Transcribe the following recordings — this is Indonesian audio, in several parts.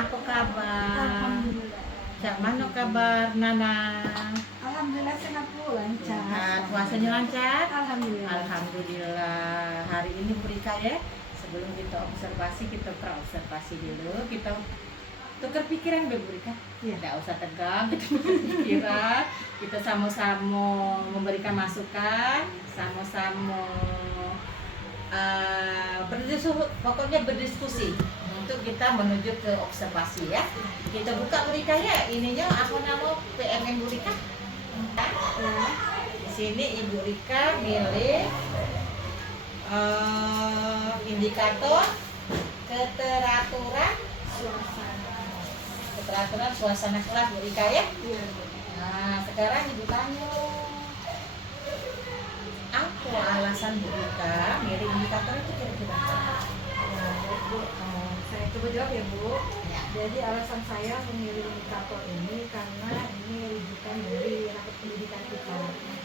Apa kabar? Alhamdulillah. Cak mana kabar Nana? Alhamdulillah sehat Bu, lancar. Sehat, puasanya lancar? Alhamdulillah. Alhamdulillah. Hari ini Burika ya. Sebelum kita observasi, kita praobservasi dulu. Kita tukar pikiran be Burika. Iya. Tidak usah tegang, kita tukar pikiran. Kita sama-sama memberikan masukan, sama-sama pokoknya berdiskusi untuk kita menuju ke observasi ya. Kita buka Burika ya, ininya aku nama PMN Burika. Ya. Di sini Ibu Rika milih indikator keteraturan suasana kelas Bu Rika ya. Iya. Nah sekarang Ibu tanya, apa alasan Bu Rika milih indikator itu kira-kira? Ya, baik, Bu. Saya coba jawab ya Bu. Ya. Jadi alasan saya memilih indikator ini karena ini rujukan dari rapor pendidikan kita.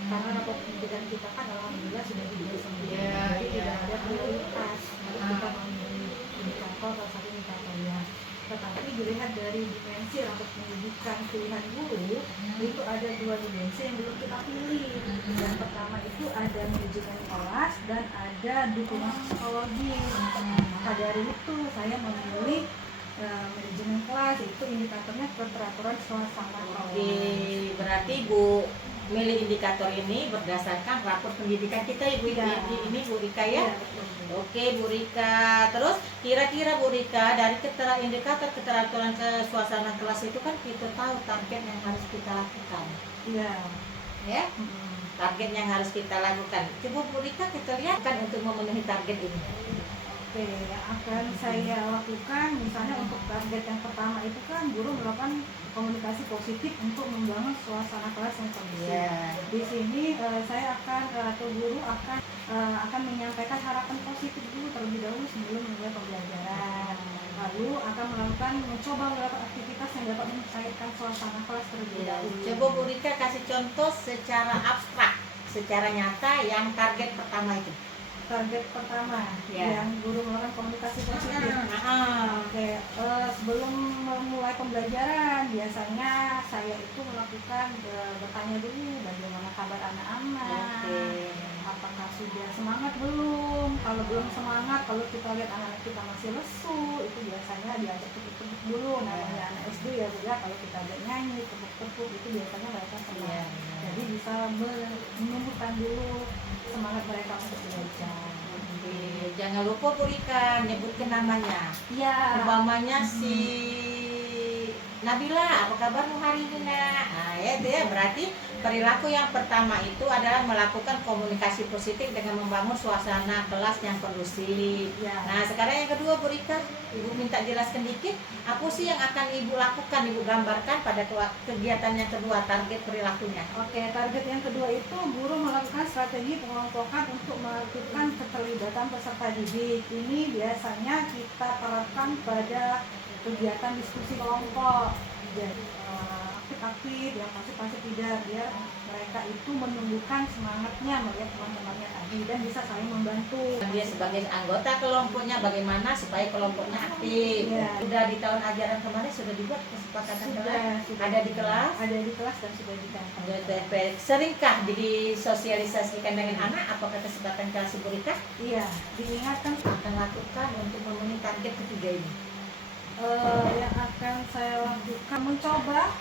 Karena rapor pendidikan kita kan alhamdulillah sudah dibuat sendiri. Ya, Jadi ya. tidak ada prioritas untuk kita memilih indikator atau satu indikatornya. Tetapi dilihat dari dimensi rapor pendidikan pilihan guru, itu ada dua dimensi yang belum kita pilih. Yang pertama itu ada manajemen kelas dan ada dukungan psikologis. Maka dari itu saya memilih manajemen kelas, itu indikatornya keteraturan suasana kelas. Oke, berarti Bu milih indikator ini berdasarkan rapor pendidikan kita Ibu Ya. ini Bu Rika ya. Iya, betul. Oke Bu Rika, terus kira-kira Bu Rika dari indikator keteraturan ke suasana kelas itu kan kita tahu target yang harus kita lakukan, Iya. ya? Target yang harus kita lakukan. Coba Bu Rika kita lihat kan untuk memenuhi target ini. Oke, yang akan saya lakukan misalnya untuk target yang pertama itu kan guru melakukan komunikasi positif untuk membangun suasana kelas yang kondusif. Ya. Di sini saya akan atau guru akan menyampaikan harapan positif dulu terlebih dahulu sebelum memulai pembelajaran. Lalu akan mencoba melakukan aktivitas yang dapat mencairkan suasana kelas terlebih Ya. dahulu. Coba Bu Rika kasih contoh secara abstrak, secara nyata yang target pertama itu. Target pertama Ya. yang guru melakukan komunikasi positif. Ah. Oke, sebelum memulai pembelajaran biasanya saya itu melakukan bertanya dulu bagaimana kabar anak-anak. Oke. Apakah sudah semangat belum? Kalau belum semangat, kalau kita lihat anak-anak kita masih lesu, itu biasanya diajak tepuk-tepuk dulu. Namanya anak SD ya Bu ya, kalau kita ajak nyanyi, tepuk-tepuk itu biasanya mereka Iya. senang. Jadi bisa menumbuhkan dulu semangat mereka untuk belajar. Oke, jangan lupa Bu Rika nyebutkan namanya. Iya. Umpamanya si Nabila, apa kabarmu hari ini nak? Nah, ya itu ya berarti perilaku yang pertama itu adalah melakukan komunikasi positif dengan membangun suasana kelas yang kondusif. Ya. Nah sekarang yang kedua Bu Rika, Ibu minta jelaskan dikit apa sih yang akan Ibu lakukan, Ibu gambarkan pada kegiatan yang kedua, target perilakunya. Oke, target yang kedua itu guru melakukan strategi pengelompokan untuk melakukan keterlibatan peserta didik. Ini biasanya kita terapkan pada kegiatan diskusi kelompok. Jadi aktif-aktif, yang pasif-pasif tidak, biar mereka itu menumbuhkan semangatnya melihat teman-temannya tadi dan bisa saling membantu. Dia sebagai anggota kelompoknya bagaimana supaya kelompoknya aktif. Ya. Sudah di tahun ajaran kemarin sudah dibuat kesepakatan kelas. Sudah. Ada di kelas. Ada di kelas dan sudah ditempel. Seringkah disosialisasikan dengan anak? Apakah kesempatan kelas Ibu Rika Iya, diingatkan akan lakukan untuk memenuhi target ketiga ini? yang akan saya lakukan mencoba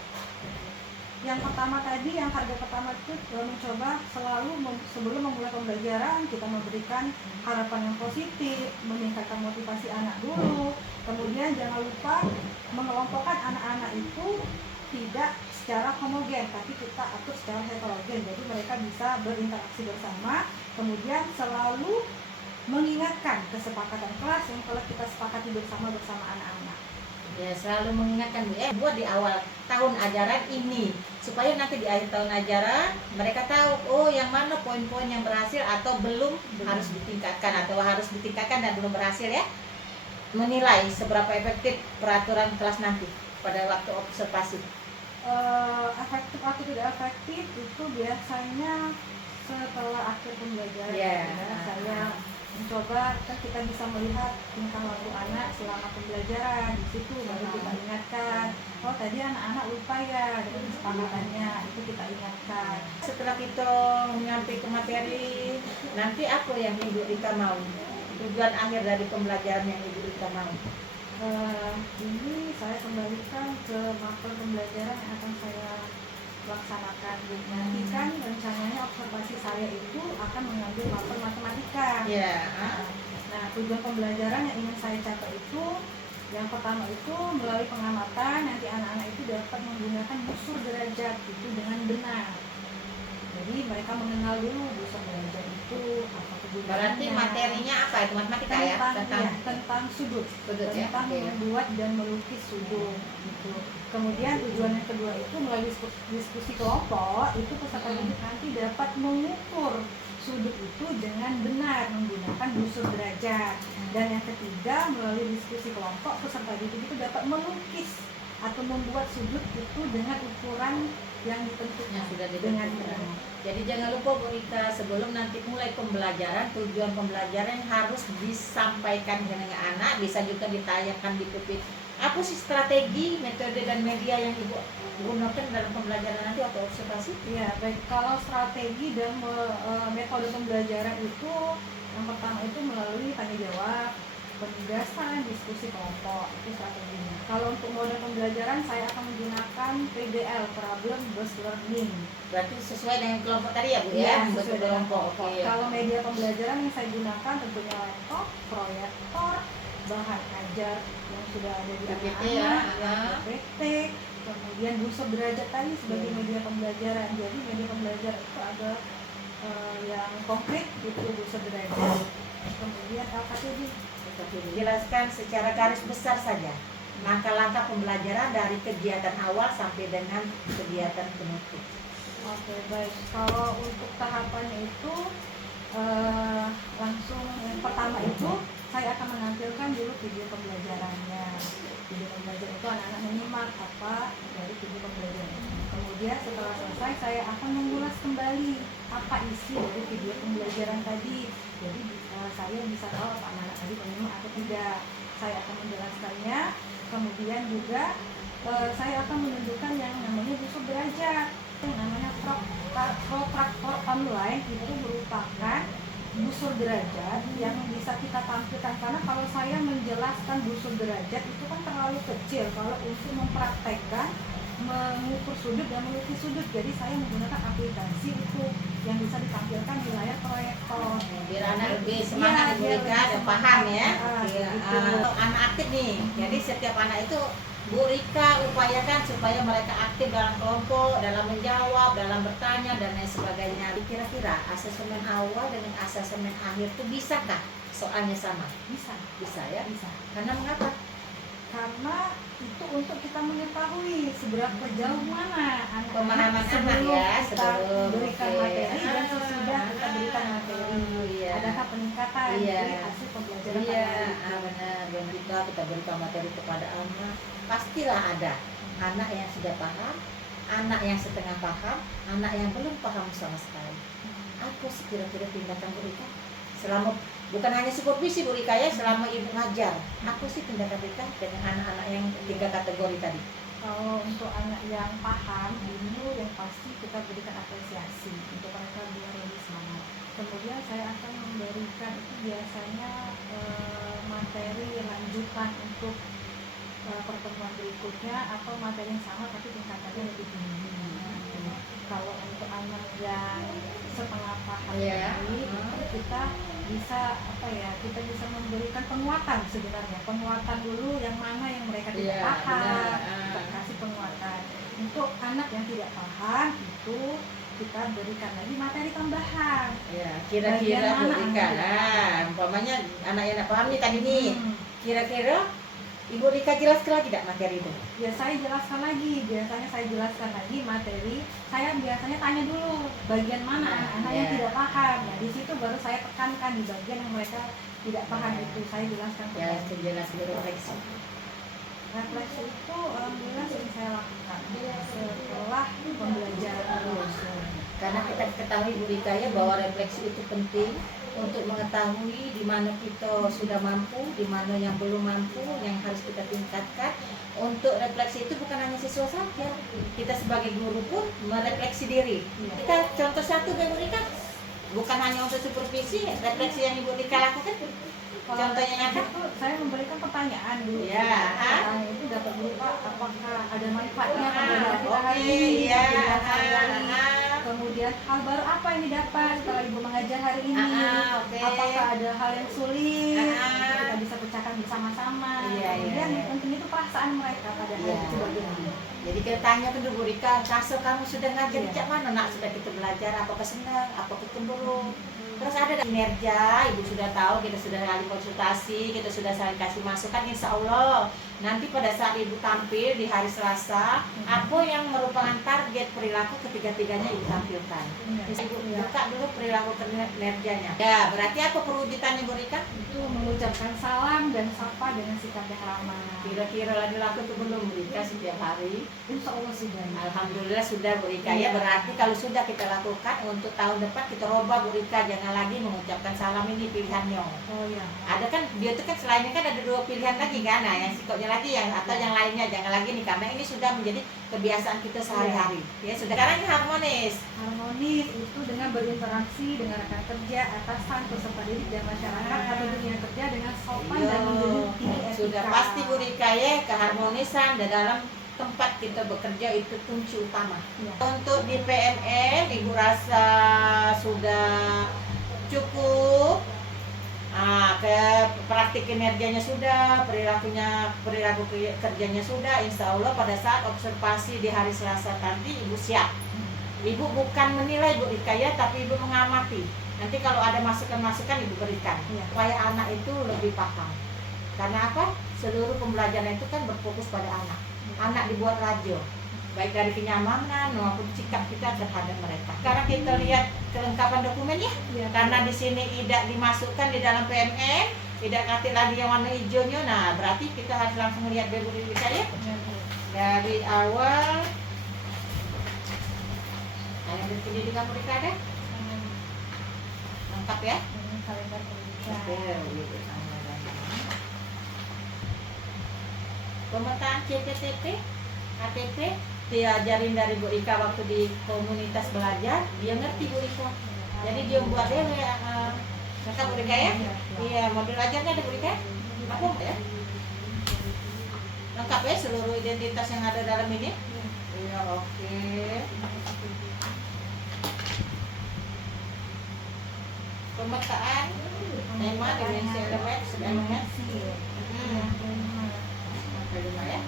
yang pertama tadi, yang harga pertama itu mencoba selalu sebelum memulai pembelajaran kita memberikan harapan yang positif, meningkatkan motivasi anak dulu. Kemudian jangan lupa mengelompokkan anak-anak itu tidak secara homogen, tapi kita atur secara heterogen, jadi mereka bisa berinteraksi bersama. Kemudian selalu mengingatkan kesepakatan kelas yang telah kita sepakati bersama anak-anak. Ya selalu mengingatkan buat di awal tahun ajaran ini supaya nanti di akhir tahun ajaran mereka tahu oh yang mana poin-poin yang berhasil atau belum harus ditingkatkan atau harus ditingkatkan dan belum berhasil ya, menilai seberapa efektif peraturan kelas nanti pada waktu observasi. Efektif atau tidak efektif itu biasanya setelah akhir pembelajaran. Yeah. Ya, saya mencoba, kan kita bisa melihat tingkah laku anak selama pembelajaran. Di situ baru kita ingatkan, oh tadi anak-anak lupa ya dengan kesepakatannya, itu kita ingatkan. Setelah kita nyampe ke materi, nanti apa yang Ibu Rika mau? Tujuan akhir dari pembelajaran yang Ibu Rika mau? Ini saya kembalikan ke mapel pembelajaran yang akan saya laksanakan. Nanti kan rencananya observasi saya itu akan mengambil mapel matematika. Ya. Nah, tujuan pembelajaran yang ingin saya capai itu, yang pertama itu melalui pengamatan nanti anak-anak itu dapat menggunakan busur derajat itu dengan benar. Jadi mereka mengenal dulu busur derajat itu apa kegunaannya. Berarti materinya apa itu? Matematika ya? Tentang sudut, ya? tentang membuat dan melukis sudut gitu. Kemudian tujuan yang kedua itu melalui diskusi kelompok itu peserta didik nanti dapat mengukur sudut itu dengan benar menggunakan busur derajat. Dan yang ketiga melalui diskusi kelompok peserta didik itu dapat melukis atau membuat sudut itu dengan ukuran yang ditentukan sudah dengan ditentukan. benar. Jadi jangan lupa Bu Rika, sebelum nanti mulai pembelajaran, tujuan pembelajaran harus disampaikan dengan anak, bisa juga ditayangkan di pupit. Apa sih strategi, metode dan media yang Ibu gunakan dalam pembelajaran nanti atau observasi? Ya, baik. Kalau strategi dan metode pembelajaran itu yang pertama itu melalui tanya jawab, penugasan, diskusi kelompok, itu strateginya. Kalau untuk mode pembelajaran saya akan menggunakan PBL, Problem Based Learning. Berarti sesuai dengan kelompok tadi ya Bu ya? Ya, Membuat sesuai dengan kelompok. Oke. Kalau media pembelajaran yang saya gunakan tentunya laptop, proyektor, bahan ajar yang sudah ada di PPT anak-anak, PPT, kemudian busur derajat tadi sebagai media pembelajaran. Jadi media pembelajaran itu ada yang konkret itu busur derajat, kemudian LKTD. Jelaskan secara garis besar saja langkah-langkah pembelajaran dari kegiatan awal sampai dengan kegiatan penutup. Oke, baik. Kalau untuk tahapannya itu langsung yang pertama itu saya akan menampilkan dulu video pembelajarannya. Video pembelajaran itu anak-anak menyimak apa dari video pembelajaran ini. Kemudian setelah selesai saya akan mengulas kembali apa isi dari video pembelajaran tadi. Jadi saya bisa tahu apa anak-anak tadi menyimak atau tidak. Saya akan menjelaskannya. Kemudian juga saya akan menunjukkan yang namanya busur derajat. Yang namanya protractor online itu merupakan busur derajat yang bisa kita tampilkan, karena kalau saya menjelaskan busur derajat itu kan terlalu kecil kalau untuk mempraktekkan mengukur sudut dan melukis sudut. Jadi saya menggunakan aplikasi itu yang bisa ditampilkan di layar proyektor biar anak lebih semangat dan paham ya. Gitu. Anak aktif nih, jadi setiap anak itu Bu Rika upayakan supaya mereka aktif dalam kelompok, dalam menjawab, dalam bertanya dan lain sebagainya. Kira-kira asesmen awal dengan asesmen akhir itu bisakah soalnya sama? Bisa ya? Bisa. Karena mengapa? Karena itu untuk kita mengetahui seberapa jauh mana Pemahaman anak sebelum ya, kita sebelum berikan materi dan sesudah kita berikan materi. Iya. Adakah peningkatan dari hasil pembelajaran Iya, pada hari benar. Dan kita berikan materi kepada anak, pastilah ada anak yang sudah paham, anak yang setengah paham, anak yang belum paham sama sekali. Apa sih kira-kira tindakan Bu Rika? Selama bukan hanya supervisi Bu Rika ya, selama Ibu ngajar, apa sih tindakan Rika dengan anak-anak yang 3 kategori tadi? Kalau untuk anak yang paham dulu yang pasti kita berikan apresiasi untuk mereka biar lebih semangat. Kemudian saya akan memberikan itu biasanya materi lanjutan untuk pertemuan berikutnya atau materi yang sama tapi tingkatannya lebih tinggi. Kalau untuk anak yang setengah paham ini kita bisa kita bisa memberikan penguatan sebenarnya, penguatan dulu yang mana yang mereka tidak paham, kita kasih penguatan. Untuk anak yang tidak paham itu kita berikan lagi materi tambahan. Ya, kira-kira Bu Rika, umpamanya anak yang tidak paham nih tadi nih, kira-kira Ibu Rika jelaskan lagi tidak materi itu? Ya saya jelaskan lagi, biasanya saya jelaskan lagi materi. Saya biasanya tanya dulu bagian mana anak-anak yang tidak paham. Nah di situ baru saya tekankan di bagian yang mereka tidak paham itu saya jelaskan. Ya, jelas refleksi. Refleksi itu alhamdulillah sering saya lakukan setelah pembelajaran lulus. Karena kita ketahui Bu Rika ya bahwa refleksi itu penting untuk mengetahui di mana kita sudah mampu, di mana yang belum mampu, yang harus kita tingkatkan. Untuk refleksi itu bukan hanya siswa saja, kita sebagai guru pun merefleksi diri. Kita contoh satu Bu Rika, bukan hanya untuk supervisi, refleksi yang Ibu Rika lakukan. Contohnya nyata? Saya memberikan pertanyaan dulu. Ya. Pertanyaan itu dapat berupa apakah ada manfaatnya pada kita Oke, hari ini, ya. kemudian sehari-hari. Kemudian hal baru apa yang didapat setelah ibu mengajar hari ini? Oke. Apakah ada hal yang sulit? Ah. Kita bisa pecahkan bersama-sama. Iya, Kemudian iya. tentunya itu perasaan mereka pada hari Iya. itu bagaimana? Jadi kita tanya ke Bu Rika, Kaso kamu sudah ngajar sejak mana nak? Sudah kita belajar, apakah senang, apakah cemburu? Terus ada kinerja, ibu sudah tahu, kita sudah kali konsultasi, kita sudah saling kasih masukan, insya Allah nanti pada saat ibu tampil di hari Selasa, apa yang merupakan target perilaku ketiga-tiganya ibu tampilkan. Ibu buka dulu perilaku kinerjanya. Ya, berarti apa perwujudannya Bu Rika? Itu mengucapkan salam dan sapa dengan sikap yang ramah. Kira-kira lah dilakukan belum Bu Rika setiap hari? Insya Allah sudah. Alhamdulillah sudah Bu Rika ya. Berarti kalau sudah kita lakukan, untuk tahun depan kita robah Bu Rika, jangan lagi mengucapkan salam ini pilihannya. Oh ya. Ada kan dia tuh kan selain ini kan ada 2 pilihan lagi kan, nah yang sikapnya lagi yang atau yang lainnya jangan lagi nih, karena ini sudah menjadi kebiasaan kita sehari-hari. Ya sudah, sekarang ini harmonis. Harmonis itu dengan berinteraksi dengan rekan kerja, atasan, peserta didik dan masyarakat atau dunia kerja dengan sopan dan menjunjung tinggi etika. Sudah pasti Bu Rika ya, keharmonisan di dalam tempat kita bekerja itu kunci utama. Ya. Untuk di PNN, Ibu rasa sudah cukup. Ke praktik kinerjanya sudah, perilaku kerjanya sudah. Insya Allah pada saat observasi di hari Selasa nanti Ibu siap. Ibu bukan menilai Bu Rika ya, tapi Ibu mengamati. Nanti kalau ada masukan-masukan Ibu berikan, supaya anak itu lebih paham. Karena apa? Seluruh pembelajaran itu kan berfokus pada anak. Anak dibuat rajo, baik dari kenyamanan maupun sikap kita terhadap mereka. Sekarang kita lihat kelengkapan dokumennya. Ya. Karena di sini tidak dimasukkan di dalam PMN, tidak kasih lagi yang warna hijaunya. Nah, berarti kita harus langsung lihat Bu Rika ya. Dari awal yang berpendidikan Bu Rika ada? Lengkap ya? Kalender Oke, pendidikan. Pemetaan CTTP, KTP diajarin dari Bu Rika waktu di komunitas belajar, dia ngerti Bu Rika. Jadi dia buat dia lengkap Bu Rika ya? Iya, modul ajarnya ada Bu Rika? Aku ya? Lengkap ya seluruh identitas yang ada dalam ini? Iya, oke. Pemetaan tema dimensi elemen sebenarnya kelima ya.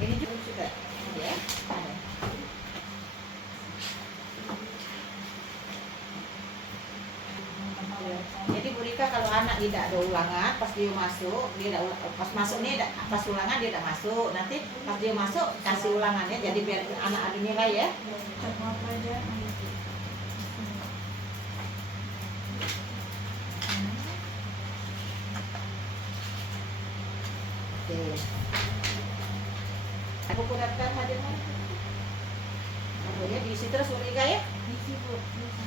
Ini juga sudah ya. Jadi Bu Rika kalau anak tidak ada ulangan, pas dia masuk, pas masuk nih pas ulangan dia tidak masuk. Nanti pas dia masuk kasih ulangannya, jadi biar anak ada nilai ya. Oke. Buku daftar hadir mana? Ya, diisi terus Bu Rika ya.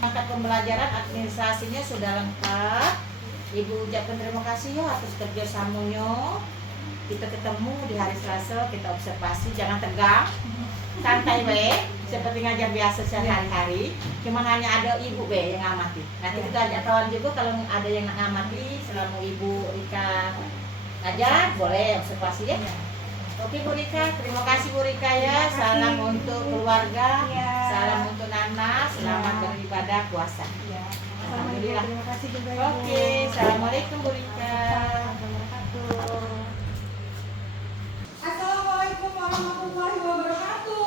Angkat pembelajaran administrasinya sudah lengkap. Ibu ucapkan terima kasih ya atas kerjasamanya. Kita ketemu di hari Selasa, kita observasi, jangan tegang, santai we, seperti ngajar biasa sehari-hari. Cuman hanya ada Ibu be yang ngamati. Nanti kita ajak kawan juga kalau ada yang ngamati selama Ibu Rika ngajar, boleh observasi ya. Oke Bu Rika, terima kasih Bu Rika ya. Salam untuk keluarga, salam untuk Nana, selamat beribadah puasa. Alhamdulillah. Terima kasih juga. Oke, assalamualaikum Bu Rika. Assalamualaikum warahmatullahi wabarakatuh.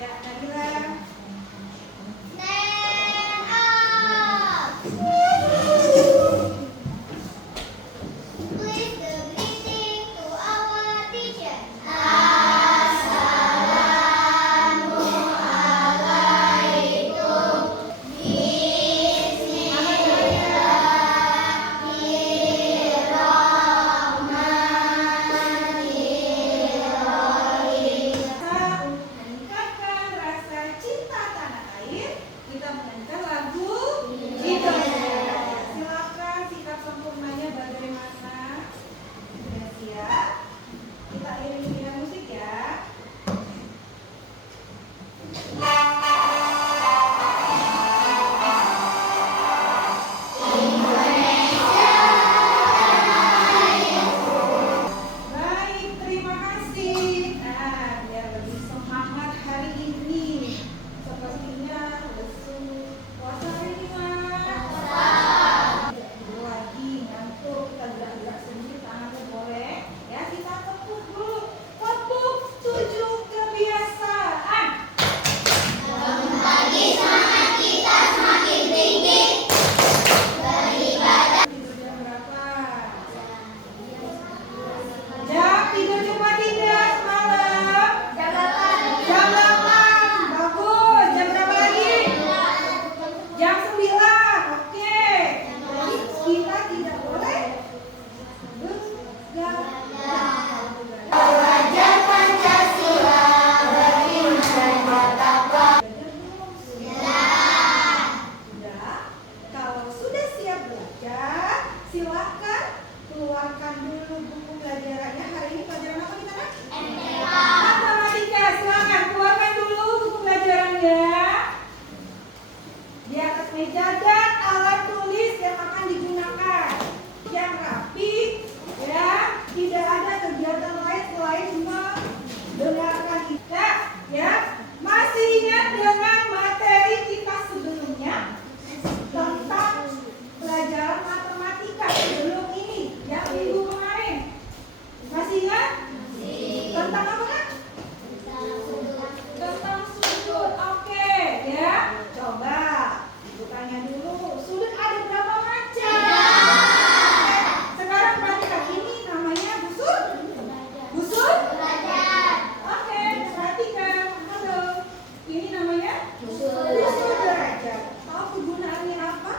Ya, Nabila. Please the greeting to our teacher. Assalamualaikum. silakan keluarkan dulu buku pelajarannya. Hari ini pelajaran apa kita nak? MTK. Matematika. Silakan keluarkan dulu buku pelajarannya. Di atas meja dan alat tulis yang akan digunakan yang rapi, ya. Tidak ada kegiatan lain selain mendengarkan kita, ya. Masih ingat dengan materi kita sebelumnya tentang pelajaran matematika sebelum ini yang minggu kemarin? Masih ingat? Tentang apa kan? Tentang sudut. Oke, ya. Coba ibu tanya dulu, sudut ada berapa macam? Sekarang perhatikan, ini namanya busur. Busur? Oke, perhatikan. Halo. Ini namanya busur derajat. Tahu kegunaannya apa?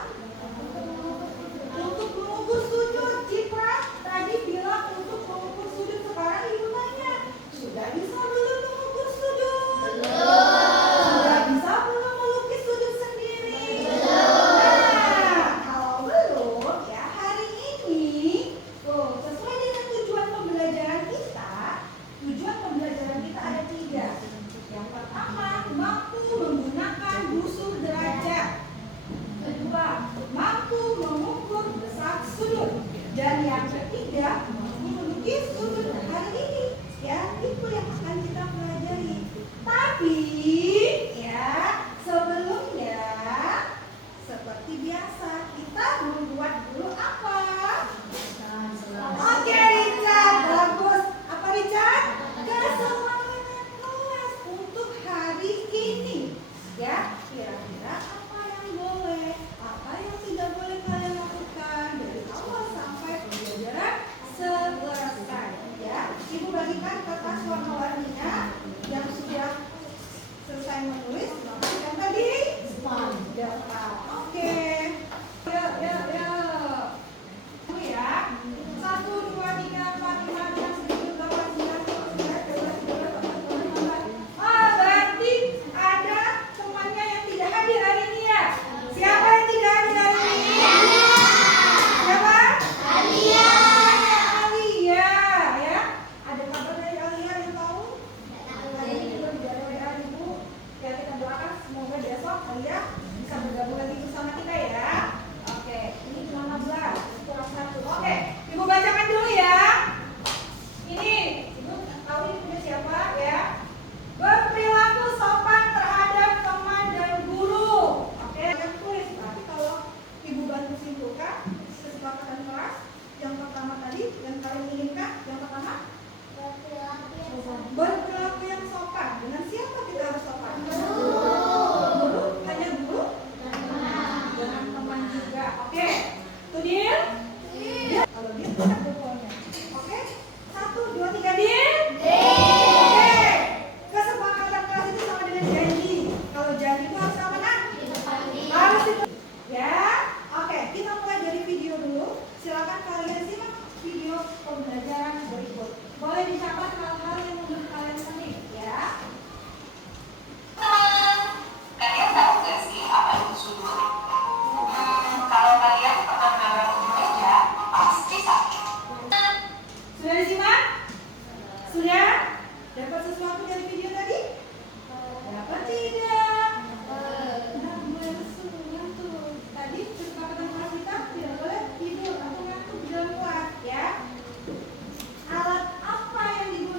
Untuk mengukur sudut. Cipra tadi bilang untuk mengukur sudut. Sekarang ibu tanya, sudah bisa belum mengukur sudut? Sudah bisa belum melukis sudut sendiri? Nah, kalau belum, ya hari ini sesuai dengan tujuan pembelajaran kita. Tujuan pembelajaran kita ada 3. Yang pertama, mampu menggunakan busur derajat. Kedua, mampu mengukur besar sudut. Dan yang ketiga, mampu melukis sudut. Hari ini, ya, itu yang akan kita pelajari. Tapi, ya, sebelumnya, seperti biasa, kita membuat dulu apa? Oke, Richard, bagus. Apa Richard? Keselamatan kelas untuk hari ini. Ya, kira-kira apa yang boleh, apa yang tidak boleh kalian lakukan dari awal sampai pembelajaran selesai. Ya, ibu bagikan kertas warna-warninya yang sudah selesai menulis. Yang tadi data. Oke. Ya. Ini ya. 1, 2, 3, 4, 5, 6, 7, 8, 9, 10, 11, 12, 13, 14, 15, 16. Berarti ada temannya yang tidak hadir hari ini ya. Siapa yang tidak hadir hari ini? Siapa? Alia, ya. Ada kabar dari Alia yang tahu? Hari ini juga tidak ada WA ibu. Ya, kita doakan semoga besok Alia bisa bergabung lagi bersama kita ya. Oke, ini cuma 16, kurang 1. Oke, ibu bacakan dulu ya. Ini, ibu tahu ini punya siapa ya? Berperilaku sopan terhadap teman dan guru. Oke, yang tulis. Tapi kalau ibu bantu simpulkan kesepakatan kelas yang pertama tadi, yang kalian inginkan, yang pertama berperilaku yang sopan. Dengan siapa kita harus sopan? Guru? Hanya guru? Dengan teman juga. Oke, itu deal? Kalau deal kita pokoknya. Oke, 1, 2, 3 deal? Oke, kesepakatan kelas itu sama dengan janji. Kalau janji itu harus apa nak? Harus itu. Ya, oke, kita mulai dari video dulu. Silakan kalian simak video pembelajaran berikut. Boleh dicatat hal-hal yang menurut kalian penting, ya. Kalian tahu gak sih apa itu sudut? Kalau kalian pernah naruh di meja, pasti sakit. Sudah disimak? Sudah? Dapat sesuatu dari video tadi? Dapat tidak? Nah, mulai ngantuk. Tadi kesepakatan kelas kita tidak boleh tidur atau ngantuk di dalam kelas, ya. Alat apa yang digunakan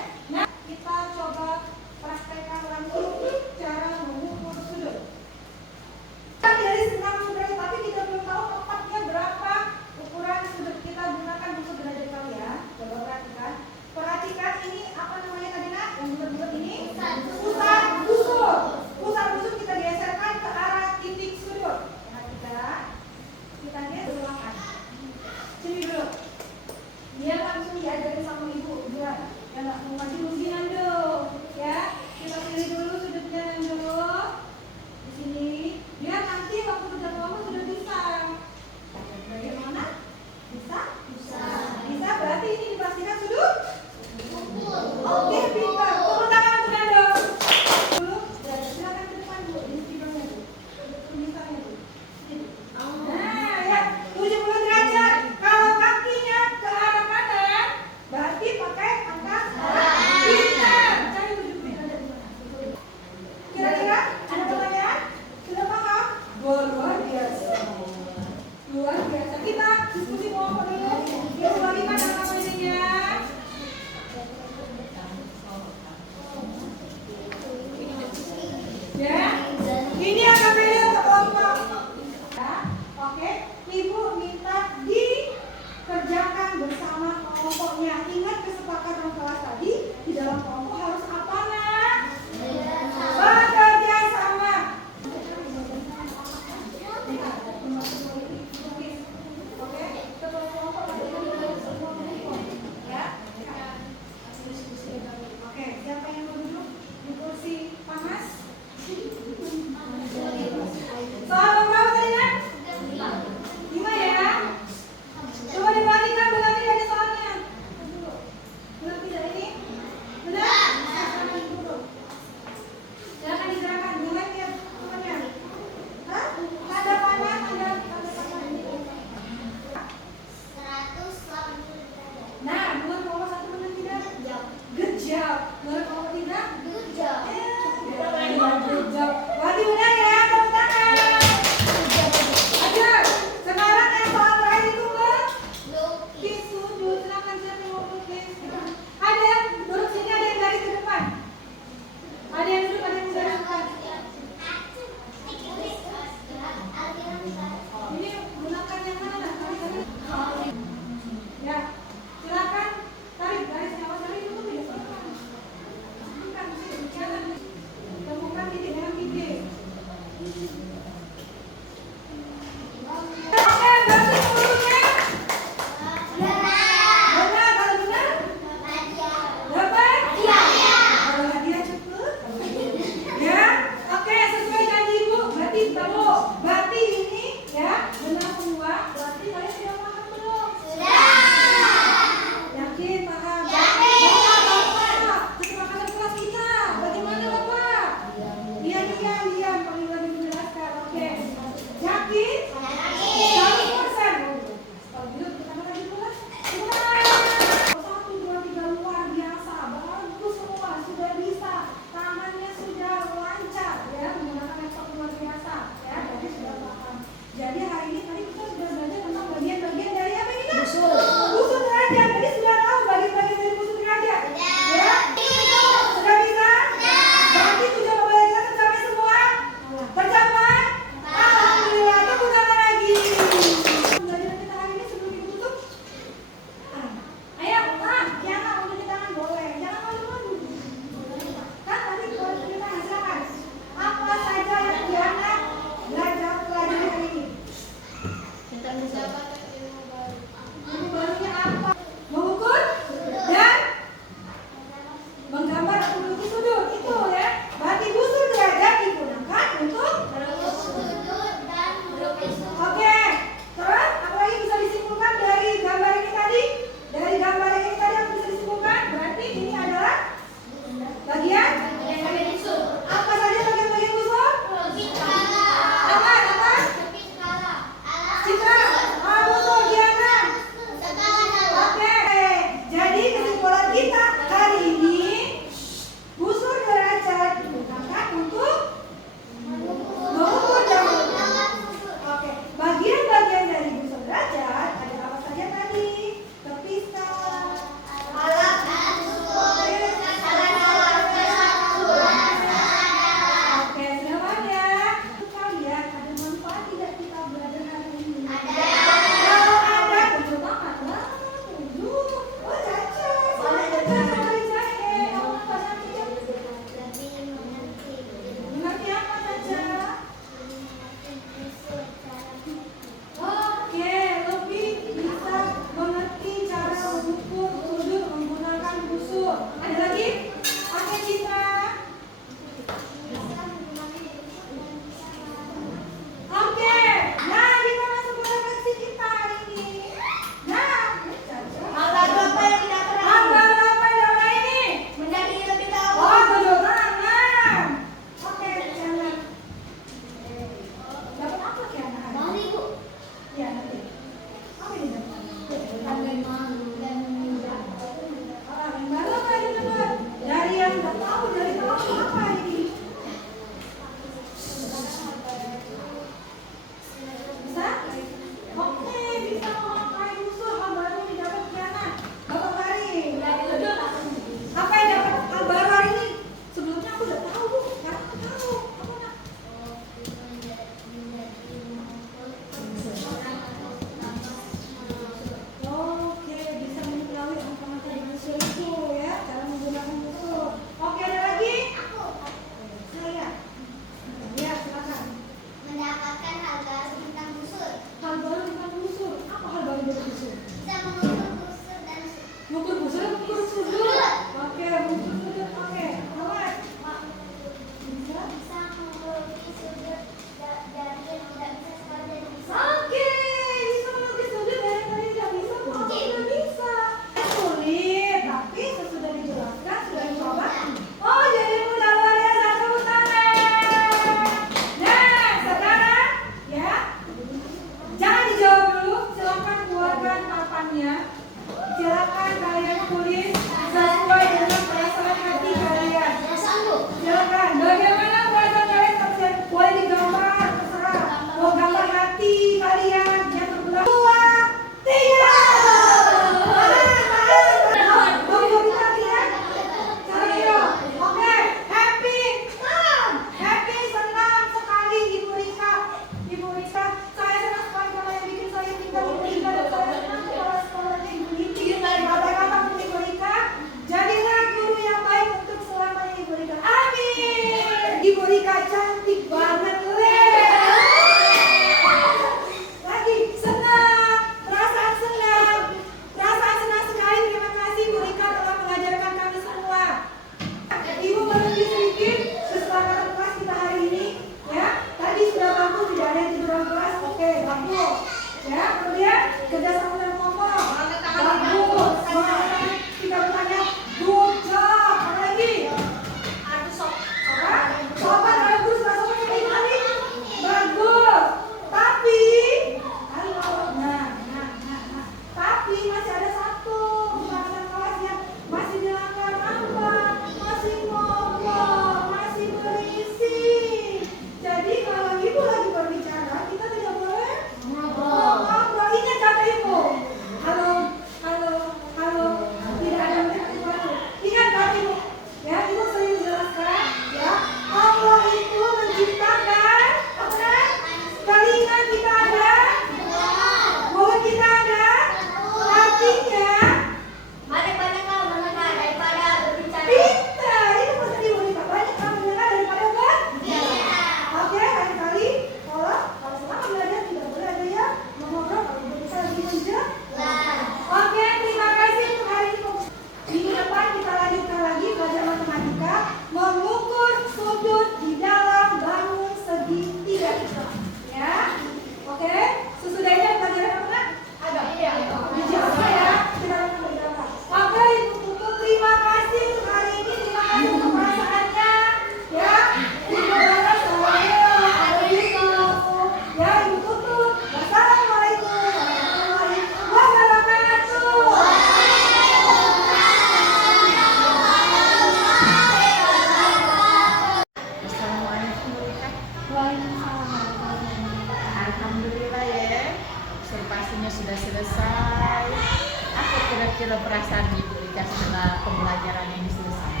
kira perasaan Ibu Rika setelah pembelajaran ini selesai?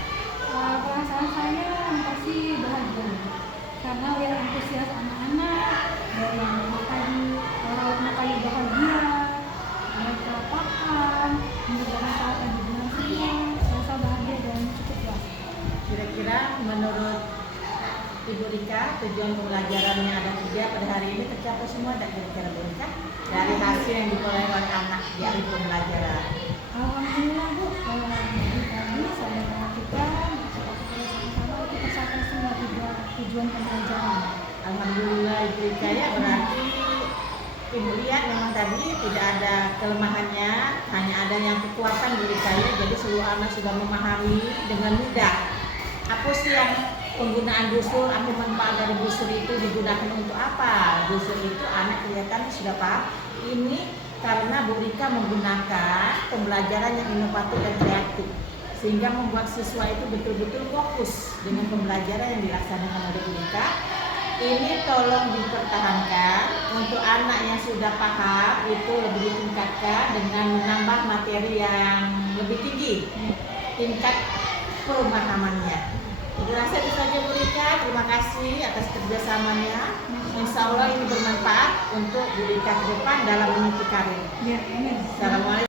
Perasaan saya yang pasti bahagia karena lihat antusias anak-anak dari yang pertama tadi orang kali bahagia, mereka paham, mengerjakan saat yang dibilang semua, saya rasa bahagia dan cukup puas. Kira-kira menurut Ibu Rika tujuan pembelajarannya ada 3 pada hari ini tercapai semua tak kira-kira Bu Rika? Dari hasil yang diperoleh oleh anak di hari pembelajaran. Alhamdulillah Bu, dari tadi saya perhatikan sama-sama kita tercapai semua tujuan pembelajaran. Alhamdulillah Ibu Rika, ya berarti Ibu lihat memang tadi tidak ada kelemahannya, hanya ada yang kekuatan Bu Rika, ya. Jadi seluruh anak sudah memahami dengan mudah apa sih yang penggunaan busur, apa manfaat dari busur itu digunakan untuk apa. Busur itu anak kelihatan sudah paham. Ini karena Bu Rika menggunakan pembelajaran yang inovatif dan kreatif, sehingga membuat siswa itu betul-betul fokus dengan pembelajaran yang dilaksanakan oleh Bu Rika. Ini tolong dipertahankan untuk anak yang sudah paham itu lebih ditingkatkan dengan menambah materi yang lebih tinggi tingkat pemahamannya. Jadi rasa itu saja Bu Rika, terima kasih atas kerjasamanya. Insya Allah ini bermanfaat untuk Bu Rika ke depan dalam meniti karir. Ya, amin. Assalamualaikum.